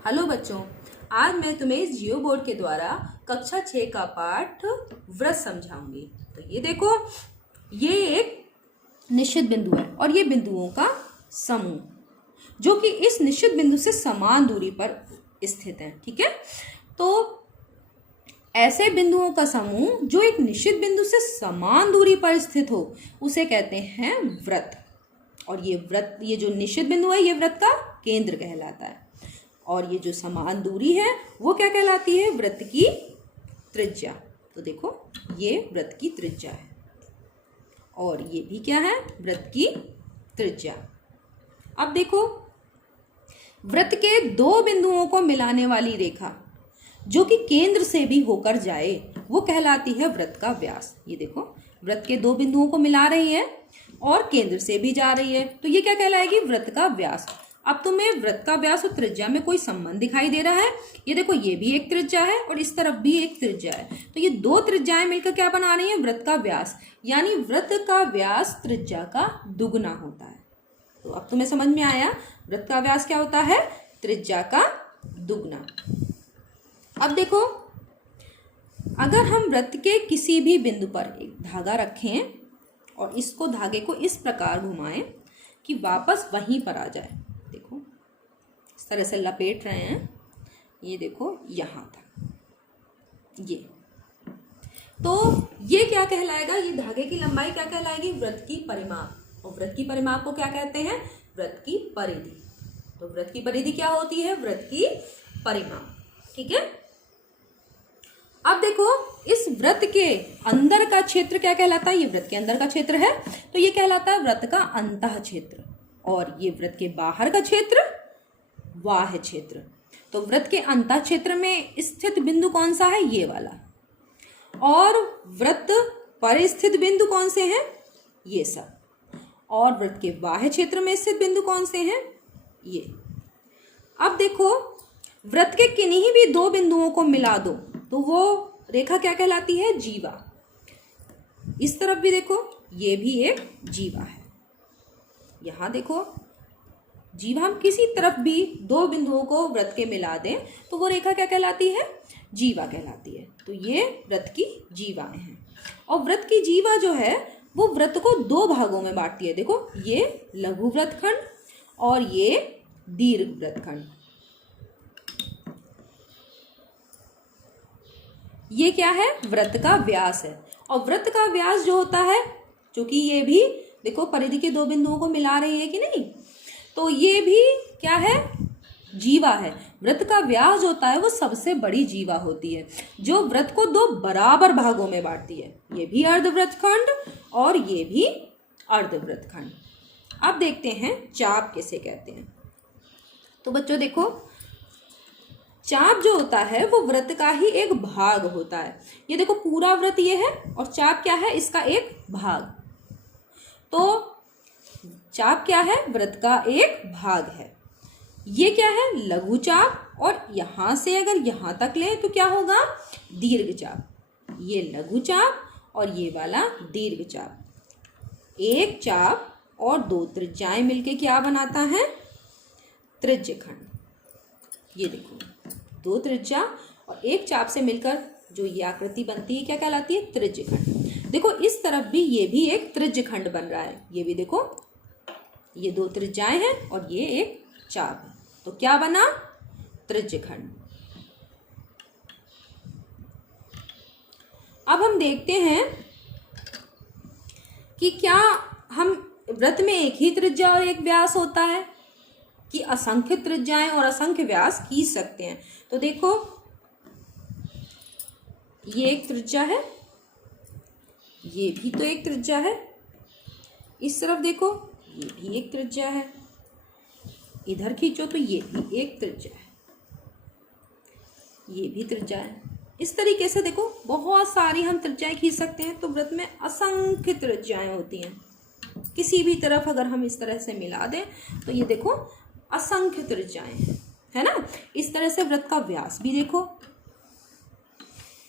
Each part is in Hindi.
हेलो बच्चों, आज मैं तुम्हें इस जियो बोर्ड के द्वारा कक्षा 6 का पाठ व्रत समझाऊंगी। तो ये देखो, ये एक निश्चित बिंदु है और ये बिंदुओं का समूह जो कि इस निश्चित बिंदु से समान दूरी पर स्थित है। ठीक है, तो ऐसे बिंदुओं का समूह जो एक निश्चित बिंदु से समान दूरी पर स्थित हो उसे कहते हैं व्रत। और ये जो निश्चित बिंदु है ये व्रत का केंद्र कहलाता है। और ये जो समान दूरी है वो क्या कहलाती है? व्रत की त्रिज्या। तो देखो, ये व्रत की त्रिज्या है और ये भी क्या है? व्रत की त्रिज्या। अब देखो, व्रत के दो बिंदुओं को मिलाने वाली रेखा जो कि केंद्र से भी होकर जाए वो कहलाती है व्रत का व्यास। ये देखो, व्रत के दो बिंदुओं को मिला रही है और केंद्र से भी जा रही है, तो ये क्या कहलाएगी? व्रत का व्यास। अब तुम्हें व्रत का व्यास और त्रिज्या में कोई संबंध दिखाई दे रहा है? ये देखो, ये भी एक त्रिज्या है और इस तरफ भी एक त्रिज्या है, तो ये दो त्रिज्याएं मिलकर क्या बना रही हैं? व्रत का व्यास। यानी व्रत का व्यास त्रिज्या का दुगना होता है। तो अब तुम्हें समझ में आया व्रत का व्यास क्या होता है? त्रिज्या का दुगना। अब देखो, अगर हम व्रत के किसी भी बिंदु पर एक धागा रखें और इसको धागे को इस प्रकार घुमाएं कि वापस वहीं पर आ जाए, देखो इस तरह से लपेट रहे हैं, ये देखो यहां तक, ये तो ये क्या कहलाएगा? ये धागे की लंबाई क्या कहलाएगी? व्रत की परिमाप। और व्रत की परिमाप को क्या कहते हैं? व्रत की परिधि। तो व्रत की परिधि क्या होती है? व्रत की परिमाप। ठीक है, अब देखो, इस व्रत के अंदर का क्षेत्र क्या कहलाता है? ये व्रत के अंदर का क्षेत्र है, तो ये कहलाता है व्रत का अंतः क्षेत्र। और ये व्रत के बाहर का क्षेत्र बाह्य क्षेत्र। तो व्रत के अंतः क्षेत्र में स्थित बिंदु कौन सा है? ये वाला। और व्रत पर स्थित बिंदु कौन से हैं? ये सब। और व्रत के बाह्य क्षेत्र में स्थित बिंदु कौन से हैं? ये। अब देखो, व्रत के किन्हीं भी दो बिंदुओं को मिला दो तो वो रेखा क्या कहलाती है? जीवा। इस तरफ भी देखो, ये भी एक जीवा है। यहां देखो, जीवा, हम किसी तरफ भी दो बिंदुओं को व्रत के मिला दें तो वो रेखा क्या कहलाती है? जीवा कहलाती है। तो ये व्रत की जीवाएं हैं। और व्रत की जीवा जो है वो व्रत को दो भागों में बांटती है। देखो, ये लघु व्रतखंड और ये दीर्घ व्रतखंड। ये क्या है? व्रत का व्यास है। और व्रत का व्यास जो होता है, क्योंकि ये भी देखो परिधि के दो बिंदुओं को मिला रही है कि नहीं, तो ये भी क्या है? जीवा है। व्रत का व्यास जो होता है वो सबसे बड़ी जीवा होती है जो व्रत को दो बराबर भागों में बांटती है। ये भी अर्धवृत्तखंड और ये भी अर्धवृत्तखंड। अब देखते हैं चाप किसे कहते हैं। तो बच्चों देखो, चाप जो होता है वो व्रत का ही एक भाग होता है। ये देखो, पूरा व्रत ये है और चाप क्या है? इसका एक भाग। तो चाप क्या है? व्रत का एक भाग है। ये क्या है? लघु चाप। और यहां से अगर यहां तक ले तो क्या होगा? दीर्घ चाप। ये लघु चाप और ये वाला दीर्घ चाप। एक चाप और दो त्रिज्याएं मिलके क्या बनाता है? त्रिज्यखंड। ये देखो, दो त्रिज्या और एक चाप से मिलकर जो ये आकृति बनती है क्या कहलाती है? त्रिज्यखंड। देखो, इस तरफ भी ये भी एक त्रिज्यखंड बन रहा है। ये भी देखो, ये दो त्रिज्याएं हैं और ये एक चाप है, तो क्या बना? त्रिज्यखंड। अब हम देखते हैं कि क्या हम व्रत में एक ही त्रिज्या और एक व्यास होता है कि असंख्य त्रिज्याएं और असंख्य व्यास खींच सकते हैं। तो देखो, ये एक त्रिज्या है, ये भी तो एक त्रिज्या है। इस तरफ देखो, ये भी एक त्रिज्या है। इधर खींचो तो ये भी एक त्रिज्या है, ये भी त्रिज्या है। इस तरीके से देखो, बहुत सारी हम त्रिज्याएं खींच सकते हैं। तो व्रत में असंख्य त्रिज्याएं होती हैं। किसी भी तरफ अगर हम इस तरह से मिला दें तो ये देखो असंख्य त्रिज्याएं हैं, है ना। इस तरह से व्रत का व्यास भी देखो,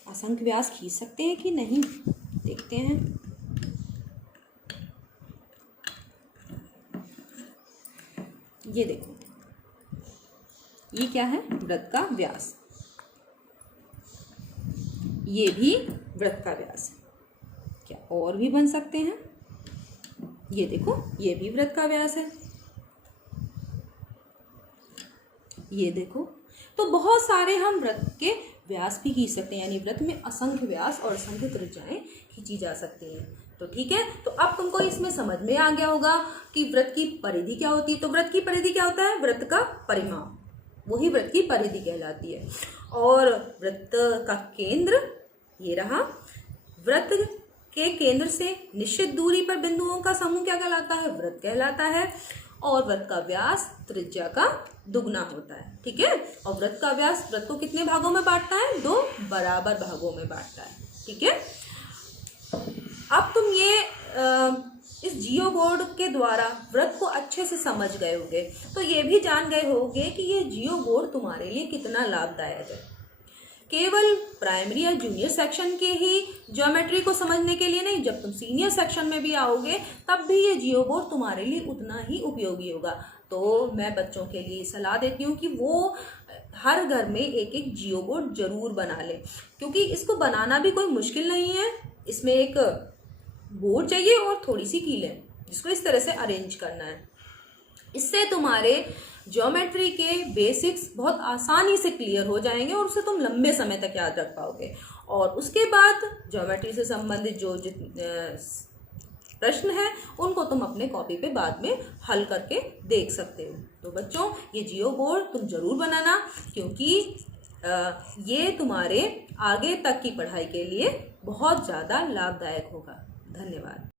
असंख्य व्यास खींच सकते हैं कि नहीं, देखते हैं। ये देखो, ये क्या है? वृत्त का व्यास। ये भी वृत्त का व्यास है। क्या और भी बन सकते हैं? ये देखो, ये भी वृत्त का व्यास है। ये देखो, तो बहुत सारे हम वृत्त के व्यास भी खींच सकते हैं, यानी वृत्त में असंख्य व्यास और असंख्य त्रिज्याएं खींची जा सकती हैं। तो ठीक है, तो अब तुमको इसमें समझ में आ गया होगा कि वृत्त की परिधि क्या होती है। तो वृत्त की परिधि क्या होता है? वृत्त का परिमाप, वही वृत्त की परिधि कहलाती है। और वृत्त का केंद्र ये रहा। वृत्त के केंद्र से निश्चित दूरी पर बिंदुओं का समूह क्या कहलाता है? वृत्त कहलाता है। और वृत्त का व्यास त्रिज्या का दुगना होता है। ठीक है, और वृत्त का व्यास वृत्त को कितने भागों में बांटता है? 2 बराबर भागों में बांटता है। ठीक है, अब तुम ये इस जियो बोर्ड के द्वारा वृत्त को अच्छे से समझ गए होगे, तो ये भी जान गए होगे कि ये जियो बोर्ड तुम्हारे लिए कितना लाभदायक है। केवल प्राइमरी या जूनियर सेक्शन के ही ज्योमेट्री को समझने के लिए नहीं, जब तुम सीनियर सेक्शन में भी आओगे तब भी ये जियो बोर्ड तुम्हारे लिए उतना ही उपयोगी होगा। तो मैं बच्चों के लिए सलाह देती हूँ कि वो हर घर में एक एक जियो बोर्ड जरूर बना ले, क्योंकि इसको बनाना भी कोई मुश्किल नहीं है। इसमें एक बोर्ड चाहिए और थोड़ी सी कीलें, जिसको इस तरह से अरेंज करना है। इससे तुम्हारे ज्योमेट्री के बेसिक्स बहुत आसानी से क्लियर हो जाएंगे और उसे तुम लंबे समय तक याद रख पाओगे। और उसके बाद ज्योमेट्री से संबंधित जो प्रश्न है उनको तुम अपने कॉपी पे बाद में हल करके देख सकते हो। तो बच्चों, ये जियो बोर्ड तुम जरूर बनाना, क्योंकि ये तुम्हारे आगे तक की पढ़ाई के लिए बहुत ज़्यादा लाभदायक होगा। धन्यवाद।